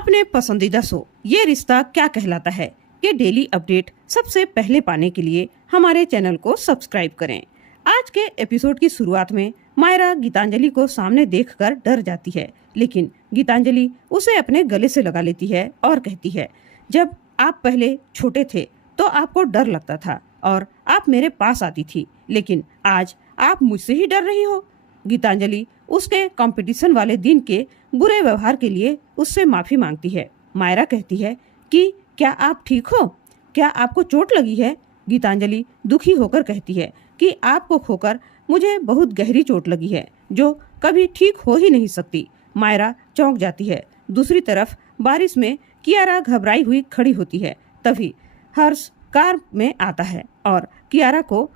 अपने पसंदीदा शो ये रिश्ता क्या कहलाता है के डेली अपडेट सबसे पहले पाने के लिए हमारे चैनल को सब्सक्राइब करें। आज के एपिसोड की शुरुआत में मायरा गीतांजलि को सामने देखकर डर जाती है, लेकिन गीतांजलि उसे अपने गले से लगा लेती है और कहती है, जब आप पहले छोटे थे तो आपको डर लगता था और आप मेरे पास आती थी, लेकिन आज आप मुझसे ही डर रही हो। गीतांजलि उसके कंपटीशन वाले दिन के बुरे व्यवहार के लिए उससे माफी मांगती है। मायरा कहती है कि क्या आप ठीक हो? क्या आपको चोट लगी है? गीतांजलि दुखी होकर कहती है कि आपको खोकर मुझे बहुत गहरी चोट लगी है जो कभी ठीक हो ही नहीं सकती। मायरा चौंक जाती है। दूसरी तरफ बारिश में कियारा घबराई हुई खड़ी होती है। तभी हर्ष कार में आता है और कियारा को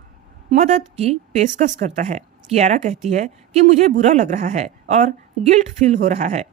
मदद की पेशकश करता है। कियारा कहती है कि मुझे बुरा लग रहा है और गिल्ट फील हो रहा है।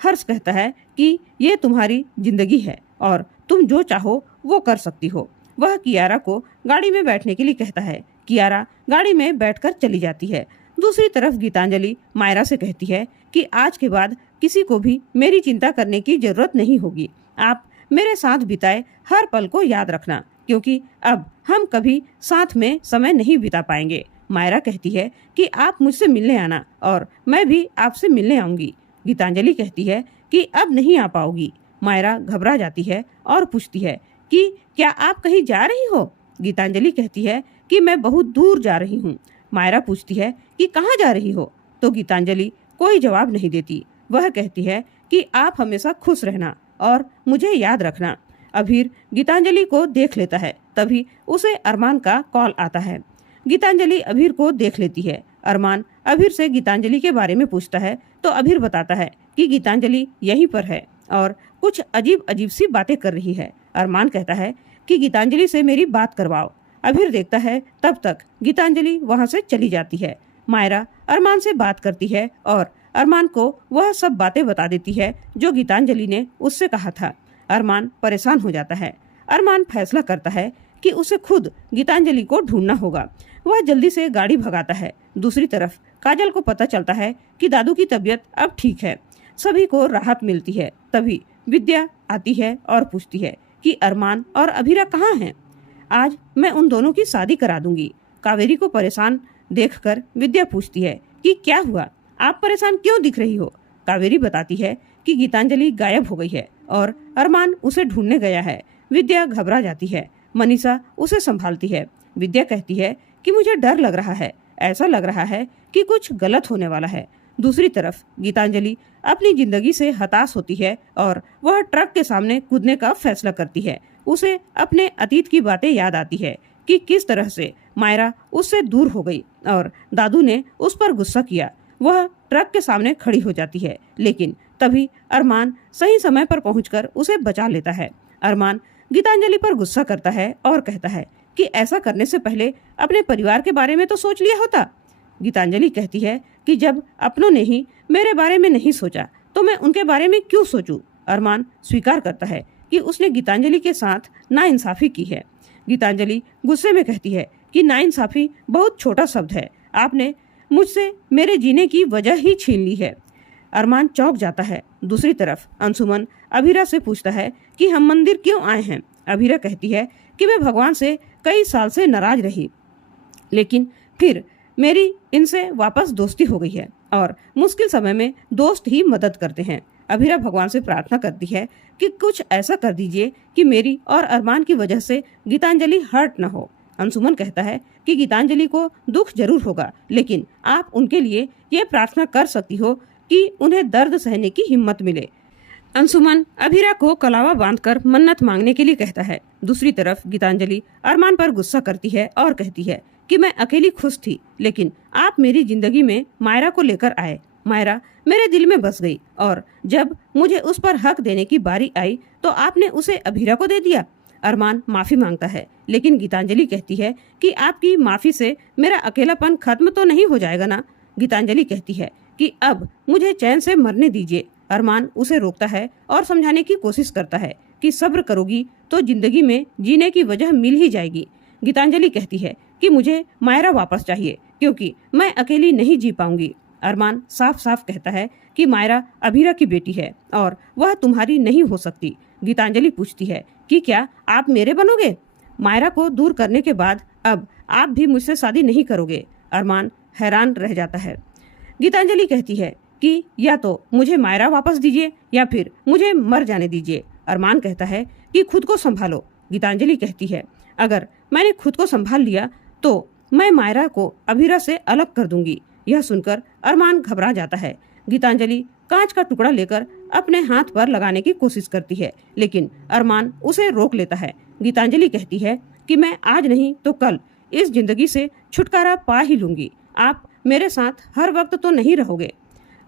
हर्ष कहता है कि ये तुम्हारी जिंदगी है और तुम जो चाहो वो कर सकती हो। वह कियारा को गाड़ी में बैठने के लिए कहता है। कियारा गाड़ी में बैठकर चली जाती है। दूसरी तरफ गीतांजलि मायरा से कहती है कि आज के बाद किसी को भी मेरी चिंता करने की जरूरत नहीं होगी। आप मेरे साथ बिताए हर पल को याद रखना, क्योंकि अब हम कभी साथ में समय नहीं बिता पाएंगे। मायरा कहती है कि आप मुझसे मिलने आना और मैं भी आपसे मिलने आऊंगी। गीतांजलि कहती है कि अब नहीं आ पाओगी। मायरा घबरा जाती है और पूछती है कि क्या आप कहीं जा रही हो? गीतांजलि कहती है कि मैं बहुत दूर जा रही हूँ। मायरा पूछती है कि कहाँ जा रही हो? तो गीतांजलि कोई जवाब नहीं देती। वह कहती है कि आप हमेशा खुश रहना और मुझे याद रखना। अभीर गीतांजलि को देख लेता है। तभी उसे अरमान का कॉल आता है। गीतांजलि अभीर को देख लेती है। अरमान अभीर से गीतांजलि के बारे में पूछता है तो अभीर बताता है कि गीतांजलि यहीं पर है और कुछ अजीब अजीब सी बातें कर रही है। अरमान कहता है कि गीतांजलि से मेरी बात करवाओ। अभीर देखता है तब तक गीतांजलि वहां से चली जाती है। मायरा अरमान से बात करती है और अरमान को वह सब बातें बता देती है जो गीतांजलि ने उससे कहा था। अरमान परेशान हो जाता है। अरमान फैसला करता है कि उसे खुद गीतांजलि को ढूंढना होगा। वह जल्दी से गाड़ी भगाता है। दूसरी तरफ काजल को पता चलता है कि दादू की तबीयत अब ठीक है। सभी को राहत मिलती है। तभी विद्या आती है और पूछती है कि अरमान और अभीरा कहाँ हैं? आज मैं उन दोनों की शादी करा दूंगी। कावेरी को परेशान देखकर विद्या पूछती है कि क्या हुआ, आप परेशान क्यों दिख रही हो? कावेरी बताती है कि गीतांजलि गायब हो गई है और अरमान उसे ढूंढने गया है। विद्या घबरा जाती है। मनीषा उसे संभालती है। विद्या कहती है कि मुझे डर लग रहा है, ऐसा लग रहा है कि कुछ गलत होने वाला है। दूसरी तरफ गीतांजलि अपनी जिंदगी से हताश होती है और वह ट्रक के सामने कूदने का फैसला करती है। उसे अपने अतीत की बातें याद आती है कि किस तरह से मायरा उससे दूर हो गई और दादू ने उस पर गुस्सा किया। वह ट्रक के सामने खड़ी हो जाती है, लेकिन तभी अरमान सही समय पर पहुंचकर उसे बचा लेता है। अरमान गीतांजलि पर गुस्सा करता है और कहता है कि ऐसा करने से पहले अपने परिवार के बारे में तो सोच लिया होता। गीतांजलि कहती है कि जब अपनों ने ही मेरे बारे में नहीं सोचा तो मैं उनके बारे में क्यों सोचूं। अरमान स्वीकार करता है कि उसने गीतांजलि के साथ नाइंसाफी की है। गीतांजलि गुस्से में कहती है कि नाइंसाफी बहुत छोटा शब्द है, आपने मुझसे मेरे जीने की वजह ही छीन ली है। अरमान चौंक जाता है। दूसरी तरफ अंशुमन अभीरा से पूछता है कि हम मंदिर क्यों आए हैं। अभीरा कहती है कि मैं भगवान से कई साल से नाराज रही, लेकिन फिर मेरी इनसे वापस दोस्ती हो गई है और मुश्किल समय में दोस्त ही मदद करते हैं। अभीरा भगवान से प्रार्थना करती है कि कुछ ऐसा कर दीजिए कि मेरी और अरमान की वजह से गीतांजलि हर्ट न हो। अंशुमन कहता है कि गीतांजलि को दुख जरूर होगा, लेकिन आप उनके लिए ये प्रार्थना कर सकती हो कि उन्हें दर्द सहने की हिम्मत मिले। अंशुमन अभीरा को कलावा बांधकर मन्नत मांगने के लिए कहता है। दूसरी तरफ गीतांजलि अरमान पर गुस्सा करती है और कहती है कि मैं अकेली खुश थी, लेकिन आप मेरी जिंदगी में मायरा को लेकर आए। मायरा मेरे दिल में बस गई और जब मुझे उस पर हक देने की बारी आई तो आपने उसे अभीरा को दे दिया। अरमान माफी मांगता है, लेकिन गीतांजलि कहती है कि आपकी माफी से मेरा अकेलापन खत्म तो नहीं हो जाएगा ना। गीतांजलि कहती है कि अब मुझे चैन से मरने दीजिए। अरमान उसे रोकता है और समझाने की कोशिश करता है कि सब्र करोगी तो जिंदगी में जीने की वजह मिल ही जाएगी। गीतांजलि कहती है कि मुझे मायरा वापस चाहिए, क्योंकि मैं अकेली नहीं जी पाऊंगी। अरमान साफ साफ कहता है कि मायरा अभीरा की बेटी है और वह तुम्हारी नहीं हो सकती। गीतांजलि पूछती है कि क्या आप मेरे बनोगे? मायरा को दूर करने के बाद अब आप भी मुझसे शादी नहीं करोगे? अरमान हैरान रह जाता है। गीतांजलि कहती है कि या तो मुझे मायरा वापस दीजिए या फिर मुझे मर जाने दीजिए। अरमान कहता है कि खुद को संभालो। गीतांजलि कहती है अगर मैंने खुद को संभाल लिया तो मैं मायरा को अभीरा से अलग कर दूंगी। यह सुनकर अरमान घबरा जाता है। गीतांजलि कांच का टुकड़ा लेकर अपने हाथ पर लगाने की कोशिश करती है, लेकिन अरमान उसे रोक लेता है। गीतांजलि कहती है कि मैं आज नहीं तो कल इस जिंदगी से छुटकारा पा ही लूंगी। आप मेरे साथ हर वक्त तो नहीं रहोगे।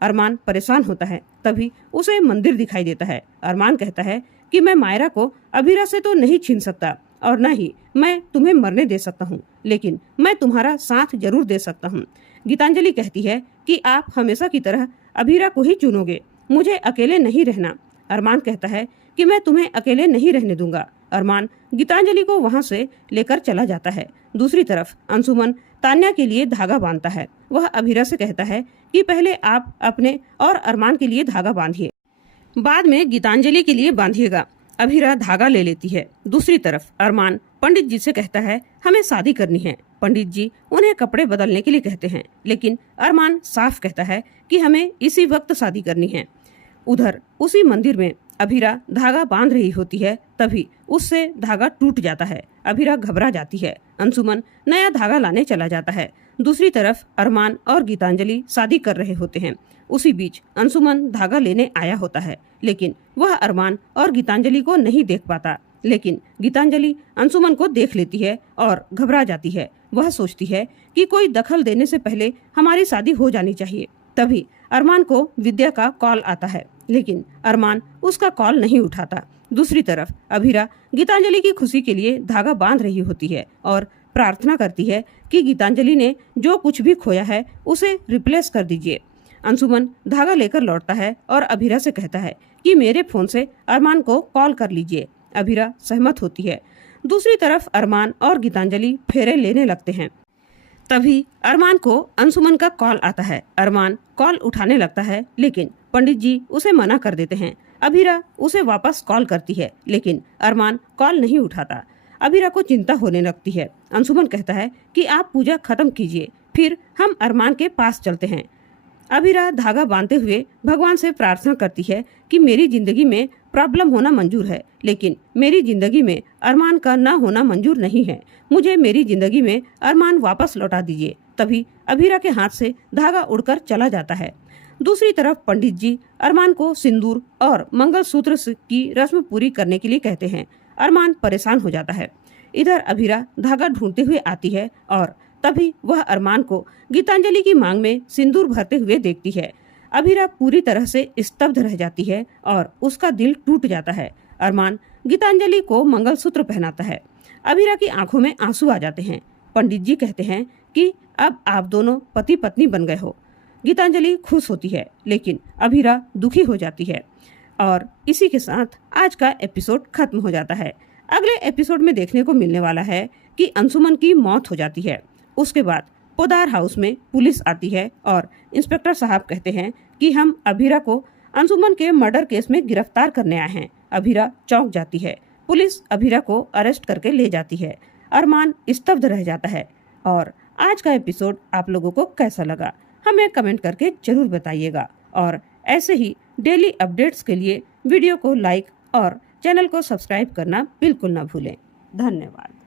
अरमान परेशान होता है। तभी उसे मंदिर दिखाई देता है। अरमान कहता है कि मैं मायरा को अभीरा से तो नहीं छीन सकता और न ही मैं तुम्हें मरने दे सकता हूँ, लेकिन मैं तुम्हारा साथ जरूर दे सकता हूँ। गीतांजलि कहती है कि आप हमेशा की तरह अभीरा को ही चुनोगे, मुझे अकेले नहीं रहना। अरमान कहता है कि मैं तुम्हें अकेले नहीं रहने दूंगा। अरमान गीतांजलि को वहां से लेकर चला जाता है। दूसरी तरफ अंशुमन तान्या के लिए धागा बांधता है। वह अभीरा से कहता है कि पहले आप अपने और अरमान के लिए धागा बांधिए, बाद में गीतांजलि के लिए बांधिएगा। अभीरा धागा ले लेती है। दूसरी तरफ अरमान पंडित जी से कहता है हमें शादी करनी है। पंडित जी उन्हें कपड़े बदलने के लिए कहते हैं, लेकिन अरमान साफ कहता है कि हमें इसी वक्त शादी करनी है। उधर उसी मंदिर में अभीरा धागा बांध रही होती है, तभी उससे धागा टूट जाता है। अभीरा घबरा जाती है। अंशुमन नया धागा लाने चला जाता है। दूसरी तरफ अरमान और गीतांजलि शादी कर रहे होते हैं। उसी बीच अंशुमन धागा लेने आया होता है, लेकिन वह अरमान और गीतांजलि को नहीं देख पाता। लेकिन गीतांजलि अंशुमन को देख लेती है और घबरा जाती है। वह सोचती है कि कोई दखल देने से पहले हमारी शादी हो जानी चाहिए। तभी अरमान को विद्या का कॉल आता है, लेकिन अरमान उसका कॉल नहीं उठाता। दूसरी तरफ अभीरा गीतांजलि की खुशी के लिए धागा बांध रही होती है और प्रार्थना करती है कि गीतांजलि ने जो कुछ भी खोया है उसे रिप्लेस कर दीजिए। अंशुमन धागा लेकर लौटता है और अभीरा से कहता है कि मेरे फोन से अरमान को कॉल कर लीजिए। अभीरा सहमत होती है। दूसरी तरफ अरमान और गीतांजलि फेरे लेने लगते हैं। तभी अरमान को अंशुमन का कॉल आता है। अरमान कॉल उठाने लगता है, लेकिन पंडित जी उसे मना कर देते हैं। अभीरा उसे वापस कॉल करती है, लेकिन अरमान कॉल नहीं उठाता। अभीरा को चिंता होने लगती है। अंशुमन कहता है कि आप पूजा खत्म कीजिए, फिर हम अरमान के पास चलते हैं। अभीरा धागा बांधते हुए भगवान से प्रार्थना करती है कि मेरी जिंदगी में प्रॉब्लम होना मंजूर है, लेकिन मेरी जिंदगी में अरमान का न होना मंजूर नहीं है। मुझे मेरी जिंदगी में अरमान वापस लौटा दीजिए। तभी अभीरा के हाथ से धागा उड़कर चला जाता है। दूसरी तरफ पंडित जी अरमान को सिंदूर और मंगलसूत्र की रस्म पूरी करने के लिए कहते हैं। अरमान परेशान हो जाता है। इधर अभीरा धागा ढूंढते हुए आती है और तभी वह अरमान को गीतांजलि की मांग में सिंदूर भरते हुए देखती है। अभीरा पूरी तरह से स्तब्ध रह जाती है और उसका दिल टूट जाता है। अरमान गीतांजलि को मंगलसूत्र पहनाता है। अभीरा की आंखों में आंसू आ जाते हैं। पंडित जी कहते हैं कि अब आप दोनों पति पत्नी बन गए हो। गीतांजलि खुश होती है, लेकिन अभीरा दुखी हो जाती है। और इसी के साथ आज का एपिसोड खत्म हो जाता है। अगले एपिसोड में देखने को मिलने वाला है कि अंशुमन की मौत हो जाती है। उसके बाद पोदार हाउस में पुलिस आती है और इंस्पेक्टर साहब कहते हैं कि हम अभीरा को अंशुमन के मर्डर केस में गिरफ्तार करने आए हैं। अभीरा चौंक जाती है। पुलिस अभीरा को अरेस्ट करके ले जाती है। अरमान स्तब्ध रह जाता है। और आज का एपिसोड आप लोगों को कैसा लगा हमें कमेंट करके जरूर बताइएगा। और ऐसे ही डेली अपडेट्स के लिए वीडियो को लाइक और चैनल को सब्सक्राइब करना बिल्कुल ना भूलें। धन्यवाद।